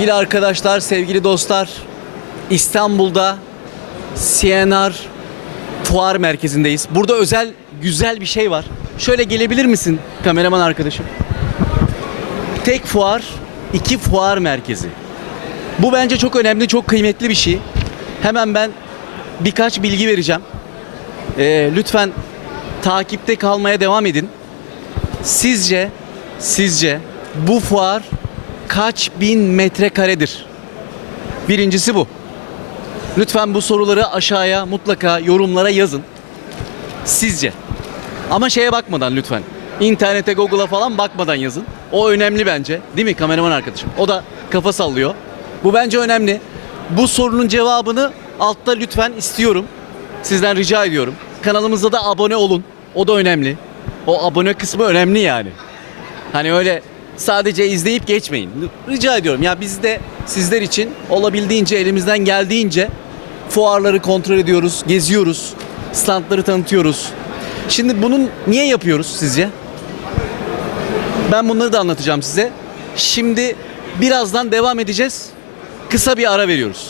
Sevgili arkadaşlar, sevgili dostlar, İstanbul'da CNR Fuar Merkezi'ndeyiz. Burada özel, güzel bir şey var. Şöyle gelebilir misin kameraman arkadaşım? Tek fuar, iki fuar merkezi. Bu bence çok önemli, çok kıymetli bir şey. Hemen ben birkaç bilgi vereceğim. Ee, lütfen takipte kalmaya devam edin. Sizce, sizce bu fuar kaç bin metrekaredir? Birincisi bu. Lütfen bu soruları aşağıya mutlaka yorumlara yazın. Sizce. Ama şeye bakmadan lütfen. İnternete, Google'a falan bakmadan yazın. O önemli bence. Değil mi kameraman arkadaşım? O da kafa sallıyor. Bu bence önemli. Bu sorunun cevabını altta lütfen istiyorum. Sizden rica ediyorum. Kanalımıza da abone olun. O da önemli. O abone kısmı önemli yani. Hani öyle sadece izleyip geçmeyin. Rica ediyorum. Ya biz de sizler için olabildiğince elimizden geldiğince fuarları kontrol ediyoruz, geziyoruz, standları tanıtıyoruz. Şimdi bunun niye yapıyoruz sizce? Ben bunları da anlatacağım size. Şimdi birazdan devam edeceğiz. Kısa bir ara veriyoruz.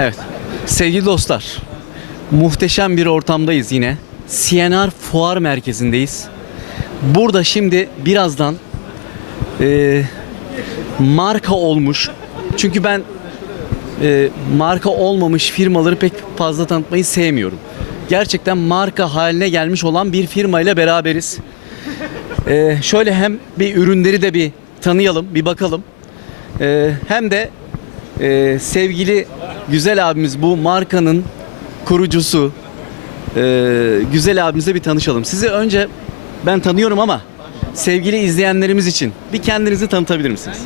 Evet. Sevgili dostlar, muhteşem bir ortamdayız yine. CNR Fuar Merkezi'ndeyiz. Burada şimdi birazdan eee, marka olmuş. Çünkü ben eee, marka olmamış firmaları pek fazla tanıtmayı sevmiyorum. Gerçekten marka haline gelmiş olan bir firmayla beraberiz. Eee, şöyle hem bir ürünleri de bir tanıyalım, bir bakalım. Eee, hem de ee, sevgili güzel abimiz bu markanın kurucusu ee, güzel abimize bir tanışalım. Sizi önce ben tanıyorum ama sevgili izleyenlerimiz için bir kendinizi tanıtabilir misiniz?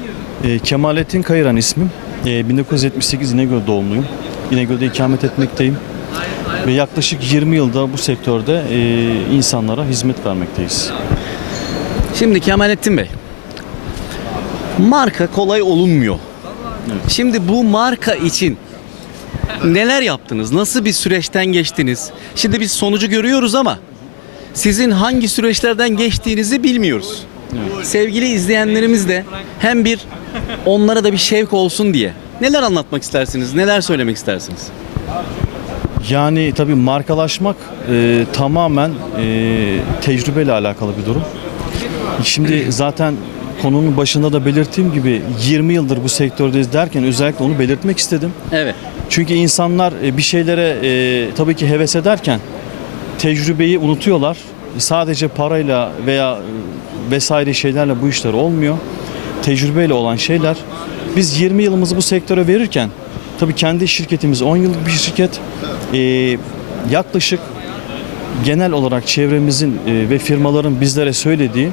E, Kemalettin Kayıran ismim. E, 1978 İnegöl doğumluyum. İnegöl'de ikamet etmekteyim. Ve yaklaşık 20 yılda bu sektörde e, insanlara hizmet vermekteyiz. Şimdi Kemalettin Bey marka kolay olunmuyor. Şimdi bu marka için neler yaptınız? Nasıl bir süreçten geçtiniz? Şimdi biz sonucu görüyoruz ama sizin hangi süreçlerden geçtiğinizi bilmiyoruz. Sevgili izleyenlerimiz de hem bir onlara da bir şevk olsun diye neler anlatmak istersiniz? Neler söylemek istersiniz? Yani tabii markalaşmak e, tamamen e, tecrübeyle alakalı bir durum. Şimdi zaten konunun başında da belirttiğim gibi 20 yıldır bu sektördeyiz derken özellikle onu belirtmek istedim. Evet. Çünkü insanlar e, bir şeylere e, tabii ki heves ederken tecrübeyi unutuyorlar. Sadece parayla veya e, vesaire şeylerle bu işler olmuyor. Tecrübeyle olan şeyler. Biz 20 yılımızı bu sektöre verirken tabii kendi şirketimiz 10 yıllık bir şirket. E, yaklaşık genel olarak çevremizin e, ve firmaların bizlere söylediği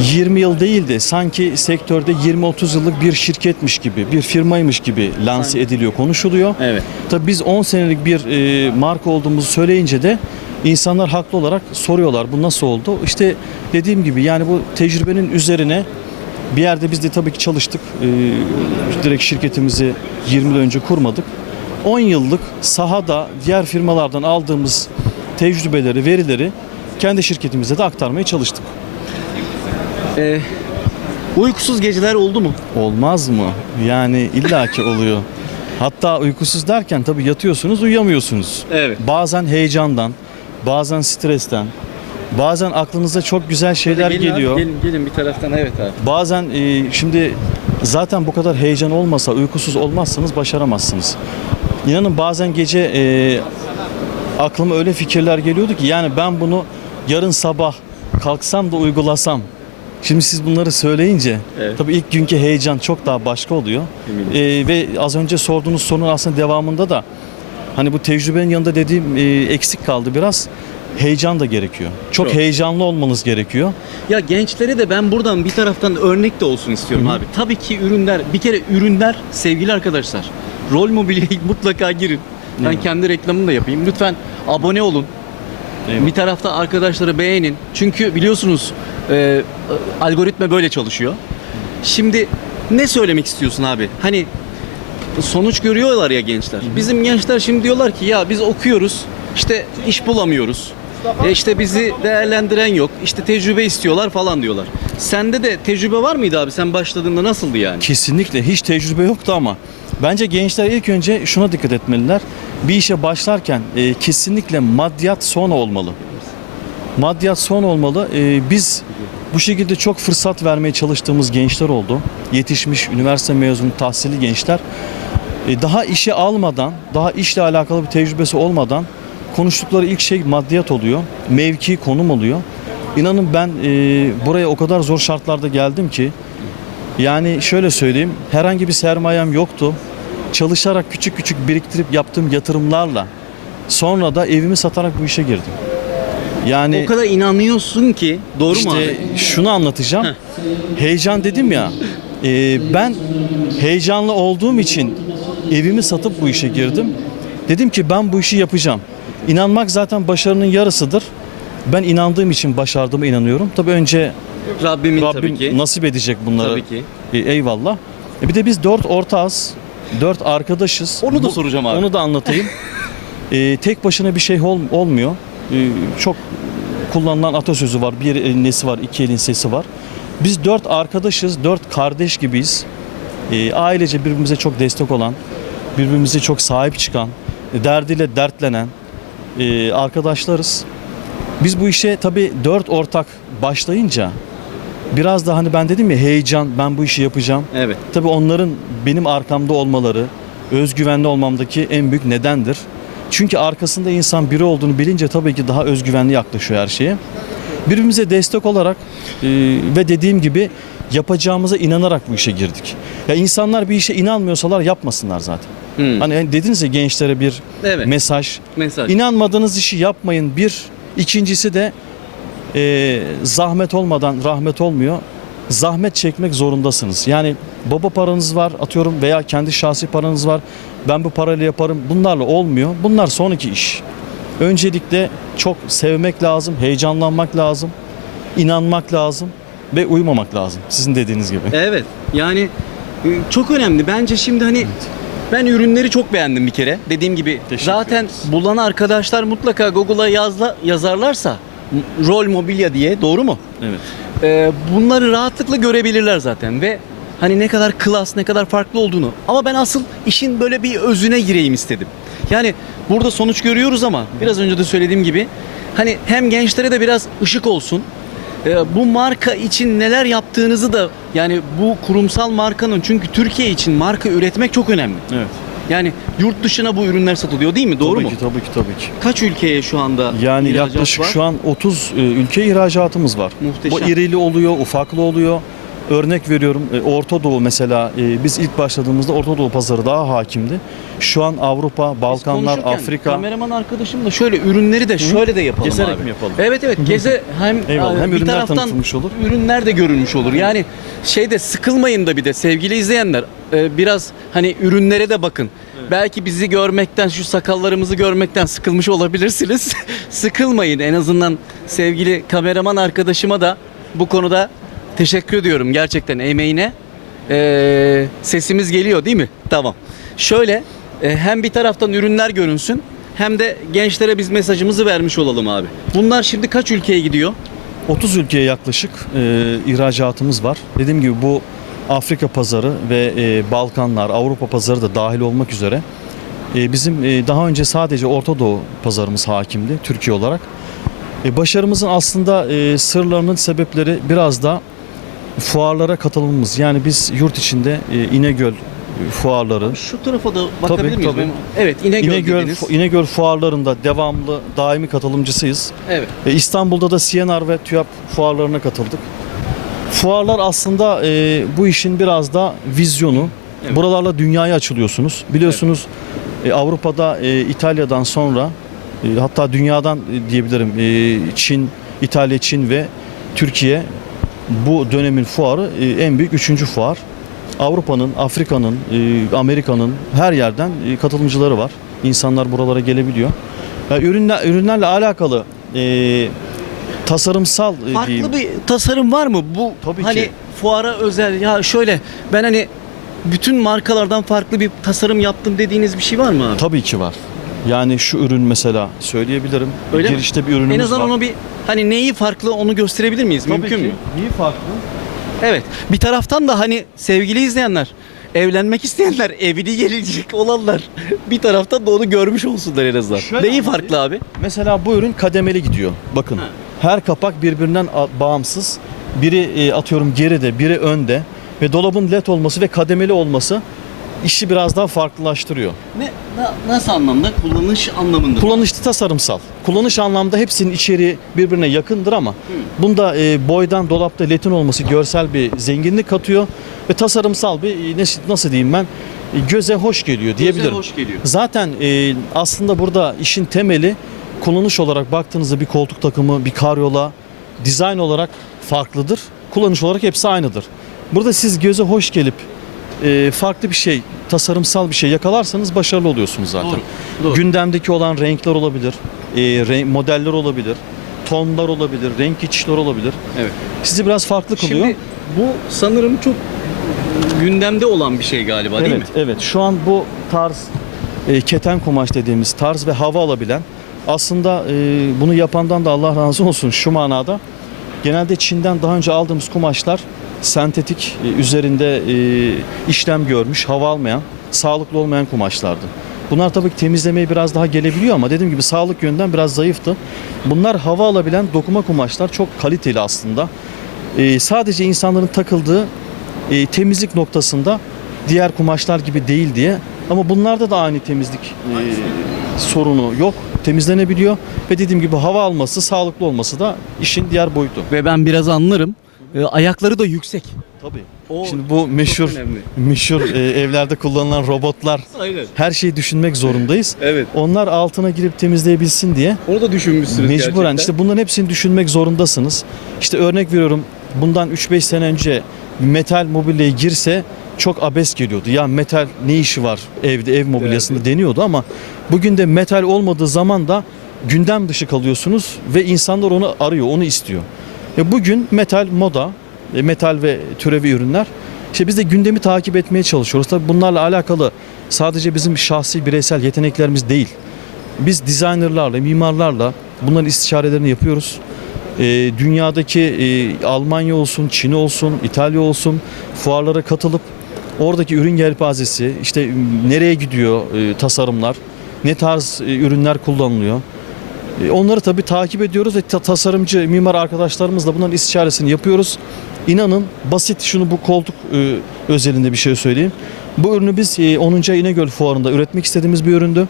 20 yıl değil de sanki sektörde 20-30 yıllık bir şirketmiş gibi, bir firmaymış gibi lanse ediliyor, konuşuluyor. Evet. Tabii biz 10 senelik bir e, marka olduğumuzu söyleyince de insanlar haklı olarak soruyorlar bu nasıl oldu? İşte dediğim gibi yani bu tecrübenin üzerine bir yerde biz de tabii ki çalıştık. E, direkt şirketimizi 20 yıl önce kurmadık. 10 yıllık sahada diğer firmalardan aldığımız tecrübeleri, verileri kendi şirketimize de aktarmaya çalıştık. Ee, uykusuz geceler oldu mu? Olmaz mı? Yani illaki oluyor. Hatta uykusuz derken tabii yatıyorsunuz uyuyamıyorsunuz. Evet. Bazen heyecandan, bazen stresten, bazen aklınıza çok güzel şeyler Gelin abi, geliyor. gelin, gelin bir taraftan evet abi. Bazen e, şimdi zaten bu kadar heyecan olmasa, uykusuz olmazsanız başaramazsınız. İnanın bazen gece e, aklıma öyle fikirler geliyordu ki yani ben bunu yarın sabah kalksam da uygulasam. Şimdi siz bunları söyleyince Evet. tabii ilk günkü heyecan çok daha başka oluyor. E, ve az önce sorduğunuz sorunun aslında devamında da hani bu tecrübenin yanında dediğim e, eksik kaldı biraz. Heyecan da gerekiyor. Çok, Çok. heyecanlı olmanız gerekiyor. Ya gençlere de ben buradan bir taraftan örnek de olsun istiyorum abi. Tabii ki ürünler, bir kere ürünler sevgili arkadaşlar. Rol mobilyaya mutlaka girin. Ben Evet. kendi reklamını da yapayım. Lütfen abone olun. Eyvallah. Bir tarafta arkadaşları beğenin. Çünkü biliyorsunuz e, algoritma böyle çalışıyor. Şimdi ne söylemek istiyorsun abi? Hani sonuç görüyorlar ya gençler. Bizim gençler şimdi diyorlar ki ya biz okuyoruz işte iş bulamıyoruz. E işte bizi değerlendiren yok. İşte tecrübe istiyorlar falan diyorlar. Sende de tecrübe var mıydı abi? Sen başladığında nasıldı yani? Kesinlikle hiç tecrübe yoktu ama bence gençler ilk önce şuna dikkat etmeliler. Bir işe başlarken e, kesinlikle maddiyat son olmalı. Maddiyat son olmalı. E, biz bu şekilde çok fırsat vermeye çalıştığımız gençler oldu. Yetişmiş üniversite mezunu tahsilli gençler. E, daha işe almadan, daha işle alakalı bir tecrübesi olmadan konuştukları ilk şey maddiyat oluyor. Mevki, konum oluyor. İnanın ben e, buraya o kadar zor şartlarda geldim ki yani şöyle söyleyeyim, herhangi bir sermayem yoktu. Çalışarak küçük küçük biriktirip yaptığım yatırımlarla sonra da evimi satarak bu işe girdim. Yani O kadar inanıyorsun ki doğru mu işte abi? şunu anlatacağım. Heyecan dedim ya. e, ben heyecanlı olduğum için evimi satıp bu işe girdim. Dedim ki ben bu işi yapacağım. İnanmak zaten başarının yarısıdır. Ben inandığım için başardığıma inanıyorum. Tabii önce Rabbimin tabii Rabbim ki. nasip edecek bunları. Tabii ki. E, eyvallah. E, bir de biz dört ortağız. Dört arkadaşız. Onu da Bu- soracağım abi. Onu da anlatayım. E, tek başına bir şey ol- olmuyor. E, çok kullanılan atasözü var. Bir elin nesi var, iki elin sesi var. Biz dört arkadaşız, dört kardeş gibiyiz. E, ailece birbirimize çok destek olan, birbirimize çok sahip çıkan, derdiyle dertlenen e, arkadaşlarız. Biz bu işe tabii dört ortak başlayınca biraz da hani ben dedim ya heyecan, ben bu işi yapacağım. Evet. Tabii onların benim arkamda olmaları, özgüvenli olmamdaki en büyük nedendir. Çünkü arkasında insan biri olduğunu bilince tabii ki daha özgüvenli yaklaşıyor her şeye. Birbirimize destek olarak e, ve dediğim gibi yapacağımıza inanarak bu işe girdik. Ya insanlar bir işe inanmıyorsalar yapmasınlar zaten. Hmm. Hani dediniz ya gençlere bir Evet. mesaj. Mesaj. İnanmadığınız işi yapmayın. Bir. İkincisi de e, zahmet olmadan rahmet olmuyor. Zahmet çekmek zorundasınız. Yani baba paranız var atıyorum veya kendi şahsi paranız var. Ben bu parayla yaparım. Bunlarla olmuyor. Bunlar sonraki iş. Öncelikle çok sevmek lazım, heyecanlanmak lazım, inanmak lazım ve uyumamak lazım. Sizin dediğiniz gibi. Evet. Yani e, çok önemli. Bence şimdi hani ben ürünleri çok beğendim bir kere. Dediğim gibi Teşekkür zaten ederiz. bulan arkadaşlar mutlaka Google'a yazla, yazarlarsa rol mobilya diye doğru mu? Evet. Ee, bunları rahatlıkla görebilirler zaten ve hani ne kadar klas, ne kadar farklı olduğunu. Ama ben asıl işin böyle bir özüne gireyim istedim. Yani burada sonuç görüyoruz ama biraz önce de söylediğim gibi hani hem gençlere de biraz ışık olsun. Ee, bu marka için neler yaptığınızı da yani bu kurumsal markanın çünkü Türkiye için marka üretmek çok önemli. Evet. Yani yurt dışına bu ürünler satılıyor değil mi? Doğru tabii mu? ki tabii ki tabii ki. Kaç ülkeye şu anda Yani yaklaşık var? şu an 30 e, ülke ihracatımız var. Muhteşem. Bu irili oluyor, ufaklı oluyor. Örnek veriyorum e, Orta Doğu mesela e, biz ilk başladığımızda Orta Doğu pazarı daha hakimdi. Şu an Avrupa, Balkanlar, Afrika. Kameraman arkadaşım da şöyle ürünleri de şöyle de yapalım Gezerek abi. mi yapalım? Evet evet geze hem, Eyvallah, e, hem bir ürünler taraftan tanıtılmış olur. Ürünler de görülmüş olur. Yani şeyde sıkılmayın da bir de sevgili izleyenler biraz hani ürünlere de bakın. Belki bizi görmekten şu sakallarımızı görmekten sıkılmış olabilirsiniz. Sıkılmayın en azından sevgili kameraman arkadaşıma da bu konuda teşekkür ediyorum gerçekten emeğine. E, sesimiz geliyor değil mi? Tamam. Şöyle e, hem bir taraftan ürünler görünsün hem de gençlere biz mesajımızı vermiş olalım abi. Bunlar şimdi kaç ülkeye gidiyor? 30 ülkeye yaklaşık e, ihracatımız var. Dediğim gibi bu Afrika pazarı ve e, Balkanlar, Avrupa pazarı da dahil olmak üzere. E, bizim e, daha önce sadece Orta Doğu pazarımız hakimdi Türkiye olarak. E, başarımızın aslında e, sırlarının sebepleri biraz da fuarlara katılımımız. Yani biz yurt içinde e, İnegöl e, fuarları, Şu tarafa da bakabilir Tabii, miyiz? tabii. Evet İnegöl, İnegöl, dediniz. İnegöl fuarlarında devamlı daimi katılımcısıyız. Evet. E, İstanbul'da da CNR ve TÜYAP fuarlarına katıldık. Fuarlar aslında e, bu işin biraz da vizyonu. Evet. Buralarla dünyaya açılıyorsunuz. Biliyorsunuz e, Avrupa'da e, İtalya'dan sonra e, hatta dünyadan e, diyebilirim e, Çin, İtalya, Çin ve Türkiye bu dönemin fuarı e, en büyük üçüncü fuar. Avrupa'nın, Afrika'nın, e, Amerika'nın her yerden e, katılımcıları var. İnsanlar buralara gelebiliyor. Ya ürünler ürünlerle alakalı e, tasarımsal e, diyeyim. Farklı bir tasarım var mı? Bu Tabii hani ki. fuara özel ya şöyle ben hani bütün markalardan farklı bir tasarım yaptım dediğiniz bir şey var mı abi? Tabii ki var. Yani şu ürün mesela söyleyebilirim. Öyle mi? Girişte bir ürünümüz en azından var. onu bir hani neyi farklı onu gösterebilir miyiz? Tabii Mümkün ki. mü? Neyi farklı? Evet. Bir taraftan da hani sevgili izleyenler, evlenmek isteyenler, evli gelecek olanlar bir taraftan da onu görmüş olsunlar en azından. Şöyle Neyi abi. farklı abi? Mesela bu ürün kademeli gidiyor. Bakın. Ha. Her kapak birbirinden bağımsız. Biri e, atıyorum geride, biri önde ve dolabın led olması ve kademeli olması işi biraz daha farklılaştırıyor. Ne na- nasıl anlamda? Kullanış anlamında. Kullanışlı tasarımsal. Kullanış anlamda hepsinin içeriği birbirine yakındır ama bunda e, boydan dolapta ledin olması görsel bir zenginlik katıyor ve tasarımsal bir e, nasıl, nasıl diyeyim ben e, göze hoş geliyor diyebilirim. hoş geliyor. Zaten e, aslında burada işin temeli kullanış olarak baktığınızda bir koltuk takımı, bir karyola dizayn olarak farklıdır. Kullanış olarak hepsi aynıdır. Burada siz göze hoş gelip e, farklı bir şey, tasarımsal bir şey yakalarsanız başarılı oluyorsunuz zaten. Doğru, doğru. Gündemdeki olan renkler olabilir, e, re- modeller olabilir, tonlar olabilir, renk geçişler olabilir. Evet. Sizi biraz farklı kılıyor. Şimdi bu sanırım çok gündemde olan bir şey galiba değil evet, mi? Evet. Şu an bu tarz e, keten kumaş dediğimiz tarz ve hava alabilen aslında e, bunu yapandan da Allah razı olsun şu manada. Genelde Çin'den daha önce aldığımız kumaşlar sentetik e, üzerinde e, işlem görmüş, hava almayan, sağlıklı olmayan kumaşlardı. Bunlar tabii ki temizlemeye biraz daha gelebiliyor ama dediğim gibi sağlık yönden biraz zayıftı. Bunlar hava alabilen dokuma kumaşlar çok kaliteli aslında. E, sadece insanların takıldığı temizlik noktasında diğer kumaşlar gibi değil diye. Ama bunlarda da aynı temizlik sorunu yok. Temizlenebiliyor ve dediğim gibi hava alması, sağlıklı olması da işin diğer boyutu. Ve ben biraz anlarım. Ee, ayakları da yüksek. Tabii. O Şimdi bu meşhur önemli. meşhur e, evlerde kullanılan robotlar Aynen. her şeyi düşünmek zorundayız. Evet. Onlar altına girip temizleyebilsin diye Onu da düşünmüşsünüz Mecburen gerçekten. işte bunların hepsini düşünmek zorundasınız. İşte örnek veriyorum bundan 3-5 sene önce metal mobilyaya girse çok abes geliyordu. Ya metal ne işi var evde ev mobilyasında deniyordu ama bugün de metal olmadığı zaman da gündem dışı kalıyorsunuz ve insanlar onu arıyor, onu istiyor. E bugün metal moda, e, metal ve türevi ürünler. İşte biz de gündemi takip etmeye çalışıyoruz. Tabii bunlarla alakalı sadece bizim şahsi bireysel yeteneklerimiz değil. Biz designerlarla, mimarlarla bunların istişarelerini yapıyoruz. Ee, dünyadaki e, Almanya olsun, Çin olsun, İtalya olsun fuarlara katılıp oradaki ürün yelpazesi, işte nereye gidiyor e, tasarımlar, ne tarz e, ürünler kullanılıyor. E, onları tabii takip ediyoruz ve ta- tasarımcı, mimar arkadaşlarımızla bunların istişaresini yapıyoruz. İnanın basit şunu bu koltuk e, özelinde bir şey söyleyeyim. Bu ürünü biz e, 10. ay İnegöl Fuarı'nda üretmek istediğimiz bir üründü.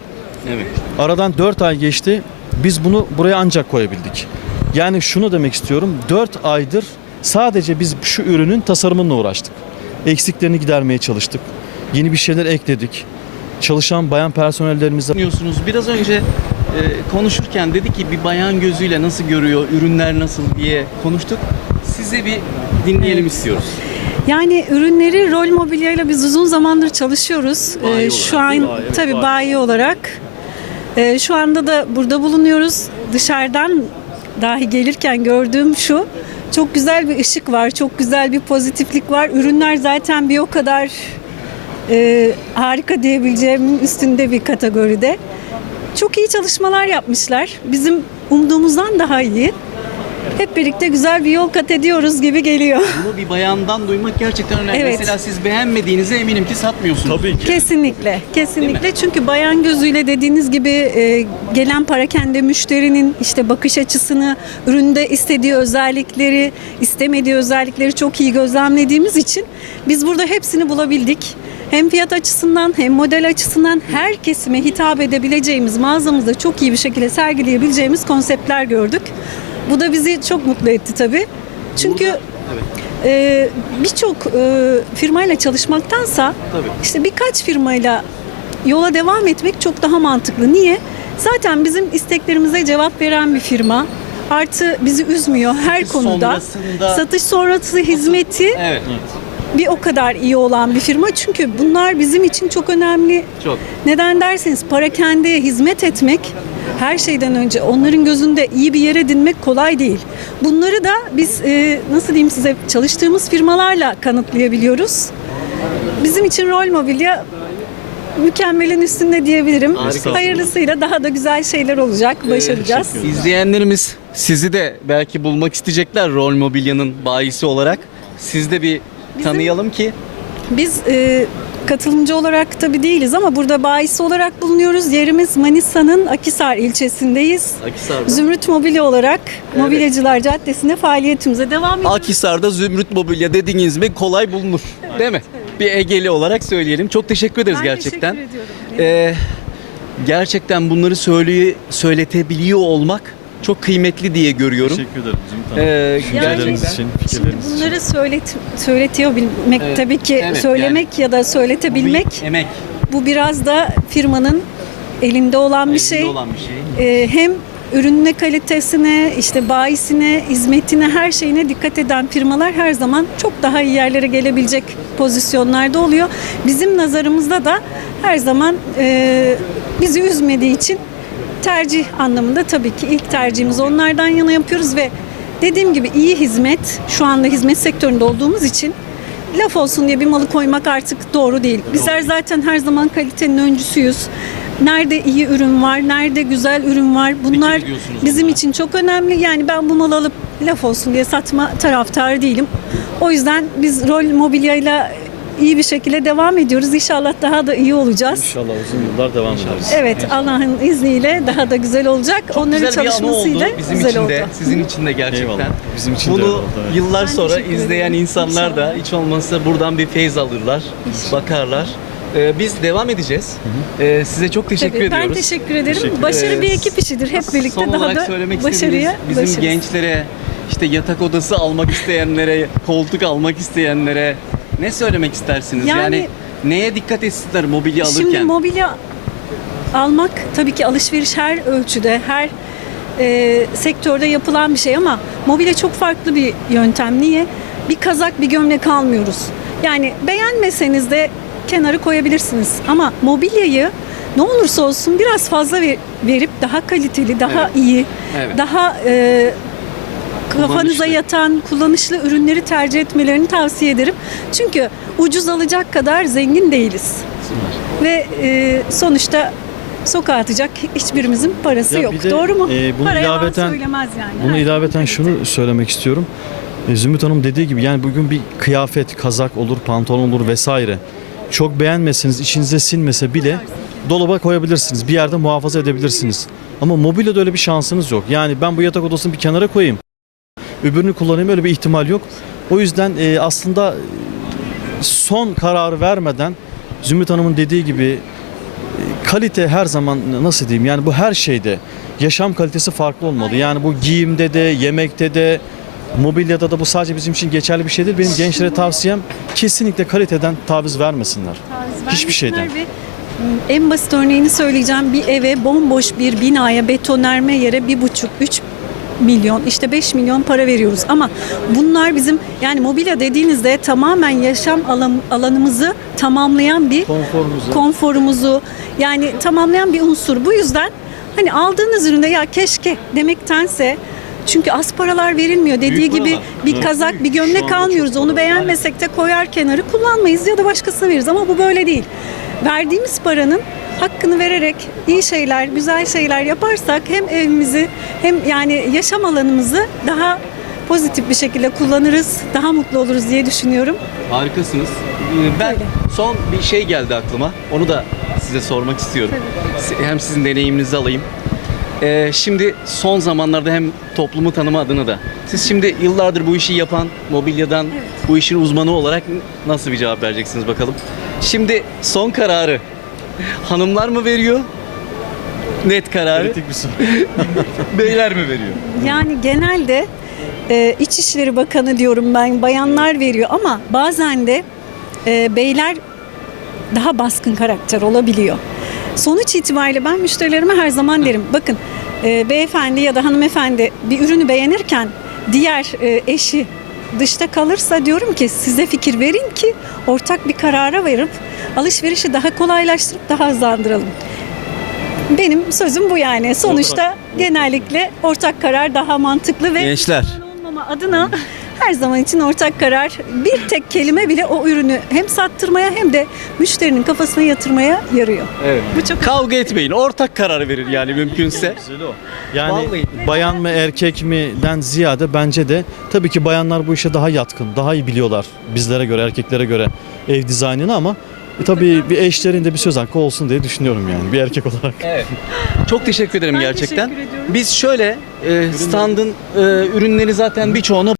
Evet. Aradan 4 ay geçti. Biz bunu buraya ancak koyabildik. Yani şunu demek istiyorum. 4 aydır sadece biz şu ürünün tasarımıyla uğraştık. Eksiklerini gidermeye çalıştık. Yeni bir şeyler ekledik. Çalışan bayan personellerimizle Düşünüyorsunuz. Biraz önce konuşurken dedi ki bir bayan gözüyle nasıl görüyor, ürünler nasıl diye konuştuk. Size bir dinleyelim istiyoruz. Yani ürünleri rol mobilyayla biz uzun zamandır çalışıyoruz. Bayi Ee, olarak şu an mi? Evet, tabii bayi. bayi olarak. Ee, şu anda da burada bulunuyoruz. Dışarıdan dahi gelirken gördüğüm şu. Çok güzel bir ışık var, çok güzel bir pozitiflik var. Ürünler zaten bir o kadar e, harika diyebileceğimin üstünde bir kategoride. Çok iyi çalışmalar yapmışlar. Bizim umduğumuzdan daha iyi. Hep birlikte güzel bir yol kat ediyoruz gibi geliyor. Bunu bir bayandan duymak gerçekten önemli. Evet. Mesela siz beğenmediğinize eminim ki satmıyorsunuz. Tabii ki. Kesinlikle, kesinlikle. Çünkü bayan gözüyle dediğiniz gibi e, gelen parakende müşterinin işte bakış açısını, üründe istediği özellikleri, istemediği özellikleri çok iyi gözlemlediğimiz için biz burada hepsini bulabildik. Hem fiyat açısından hem model açısından her kesime hitap edebileceğimiz, mağazamızda çok iyi bir şekilde sergileyebileceğimiz konseptler gördük. Bu da bizi çok mutlu etti tabii. Çünkü evet. e, birçok e, firmayla çalışmaktansa Tabii. işte birkaç firmayla yola devam etmek çok daha mantıklı. Niye? Zaten bizim isteklerimize cevap veren bir firma. Artı bizi üzmüyor her Satış konuda. sonrasında- Satış sonrası hizmeti Evet. Bir o kadar iyi olan bir firma. Çünkü bunlar bizim için çok önemli. Çok. Neden derseniz parakendeye hizmet etmek her şeyden önce onların gözünde iyi bir yer edinmek kolay değil. Bunları da biz e, nasıl diyeyim size çalıştığımız firmalarla kanıtlayabiliyoruz. Bizim için rol mobilya mükemmelin üstünde diyebilirim. Harika. Hayırlısıyla daha da güzel şeyler olacak, başaracağız. İzleyenlerimiz sizi de belki bulmak isteyecekler rol mobilyanın bayisi olarak. Siz de bir tanıyalım ki. Biz e, katılımcı olarak tabii değiliz ama burada bahis olarak bulunuyoruz. Yerimiz Manisa'nın Akisar ilçesindeyiz. Akisar'da. Zümrüt Mobilya olarak Mobilyacılar Caddesi'nde faaliyetimize devam ediyoruz. Akisar'da Zümrüt Mobilya dediğiniz mi kolay bulunur. Değil mi? Bir Egeli olarak söyleyelim. Çok teşekkür ederiz Ben gerçekten. teşekkür ediyorum. Ee, gerçekten bunları söyleye, söyletebiliyor olmak çok kıymetli diye görüyorum. Teşekkür ederim Hanım. Ee, Düşünceleriniz gerçekten. için, fikirleriniz için. bunları söylet söyletiyor bilmek Evet, tabii ki evet, söylemek ya da söyletebilmek Bu bir emek. bu biraz da firmanın elinde olan bir elinde şey. olan bir şey. Ee, hem ürününe kalitesine, işte bayisine, hizmetine, her şeyine dikkat eden firmalar her zaman çok daha iyi yerlere gelebilecek pozisyonlarda oluyor. Bizim nazarımızda da her zaman e, bizi üzmediği için tercih anlamında tabii ki ilk tercihimizi onlardan yana yapıyoruz ve dediğim gibi iyi hizmet, şu anda hizmet sektöründe olduğumuz için laf olsun diye bir malı koymak artık doğru değil. Bizler zaten her zaman kalitenin öncüsüyüz. Nerede iyi ürün var, nerede güzel ürün var bunlar bizim için çok önemli. Yani ben bu malı alıp laf olsun diye satma taraftarı değilim. O yüzden biz rol mobilyayla iyi bir şekilde devam ediyoruz. İnşallah daha da iyi olacağız. İnşallah uzun yıllar devam ederiz. Evet Allah'ın izniyle daha da güzel olacak. Onların Güzel bir anı oldu çalışmasıyla bizim güzel için oldu. de, sizin için de gerçekten. Eyvallah. Bizim için de Bunu öyle oldu, evet. yıllar Ben sonra teşekkür izleyen ederim. insanlar da hiç olmazsa buradan bir feyz alırlar, bakarlar. Ee, biz devam edeceğiz. Ee, size çok teşekkür Tabii, ediyoruz. ben teşekkür ederim. Teşekkür Başarı bir Ee, ekip işidir. Hep birlikte Son daha olarak da söylemek başarıya istediğiniz bizim ulaşırız. gençlere işte yatak odası almak isteyenlere, koltuk almak isteyenlere ne söylemek istersiniz? Yani, Yani- neye dikkat etsinler mobilya alırken? Şimdi mobilya almak tabii ki alışveriş her ölçüde, her e, sektörde yapılan bir şey ama mobilya çok farklı bir yöntem. Niye? Bir kazak, bir gömlek almıyoruz. Yani beğenmeseniz de kenarı koyabilirsiniz. Ama mobilyayı ne olursa olsun biraz fazla ver- verip daha kaliteli, daha Evet. iyi, Evet. daha e, kafanıza yatan kullanışlı ürünleri tercih etmelerini tavsiye ederim. Çünkü ucuz alacak kadar zengin değiliz. Ve e, sonuçta sokağa atacak hiçbirimizin parası Ya yok. bir de, Doğru mu? e, bunu Para yalan ilaveten- söylemez yani. Bunu ilaveten şunu söylemek istiyorum. E, Zümrüt Hanım dediği gibi yani bugün bir kıyafet, kazak olur, pantolon olur vesaire. Çok beğenmeseniz, içinize sinmese bile dolaba koyabilirsiniz. Bir yerde muhafaza edebilirsiniz. Ama mobilyada öyle bir şansınız yok. Yani ben bu yatak odasını bir kenara koyayım. Öbürünü kullanayım öyle bir ihtimal yok. O yüzden e, aslında e, son kararı vermeden Zümrüt Hanım'ın dediği gibi e, kalite her zaman nasıl diyeyim yani bu her şeyde yaşam kalitesi farklı olmalı. Yani bu giyimde de, yemekte de, mobilyada da bu sadece bizim için geçerli bir şey değil. Benim gençlere tavsiyem kesinlikle kaliteden taviz vermesinler. taviz Hiçbir şeyden. ve, en basit örneğini söyleyeceğim. Bir eve, bomboş bir binaya betonerme yere bir buçuk, üç milyon, işte 5 milyon para veriyoruz. Ama bunlar bizim yani mobilya dediğinizde tamamen yaşam alan- alanımızı tamamlayan bir Konforumuzu. konforumuzu yani tamamlayan bir unsur. Bu yüzden hani aldığınız üründe ya keşke demektense çünkü az paralar verilmiyor. Dediği Büyük gibi paralar. bir kazak, bir gömlek almıyoruz. Onu beğenmesek de koyar kenarı kullanmayız ya da başkasına veririz ama bu böyle değil. Verdiğimiz paranın hakkını vererek iyi şeyler, güzel şeyler yaparsak hem evimizi hem yani yaşam alanımızı daha pozitif bir şekilde kullanırız, daha mutlu oluruz diye düşünüyorum. Harikasınız. Ben Öyle. son bir şey geldi aklıma. Onu da size sormak istiyorum. Si- Hem sizin deneyiminizi alayım. Ee, şimdi son zamanlarda hem toplumu tanıma adına da siz şimdi yıllardır bu işi yapan mobilyadan bu işin uzmanı olarak nasıl bir cevap vereceksiniz bakalım. Şimdi son kararı hanımlar mı veriyor? Net kararı Kritik bir soru. beyler mi veriyor? Yani genelde e, İçişleri Bakanı diyorum ben bayanlar veriyor ama bazen de e, beyler daha baskın karakter olabiliyor. Sonuç itibariyle ben müşterilerime her zaman derim bakın e, beyefendi ya da hanımefendi bir ürünü beğenirken diğer e, eşi dışta kalırsa diyorum ki size fikir verin ki ortak bir karara varıp alışverişi daha kolaylaştırıp daha hızlandıralım. Benim sözüm bu yani. Sonuçta genellikle ortak karar daha mantıklı ve Gençler. olmama adına her zaman için ortak karar bir tek kelime bile o ürünü hem sattırmaya hem de müşterinin kafasına yatırmaya yarıyor. Evet. Bu çok Kavga etmeyin. Ortak karar verin yani mümkünse. Güzel o. Yani Vallahi. bayan mı erkek mi'den ziyade bence de tabii ki bayanlar bu işe daha yatkın, daha iyi biliyorlar bizlere göre, erkeklere göre ev dizaynını ama e, tabii bir eşlerin de bir söz hakkı olsun diye düşünüyorum yani bir erkek olarak. Evet. Çok teşekkür ederim Ben gerçekten. teşekkür ediyorum. Biz şöyle e, standın e, ürünleri zaten birçoğunu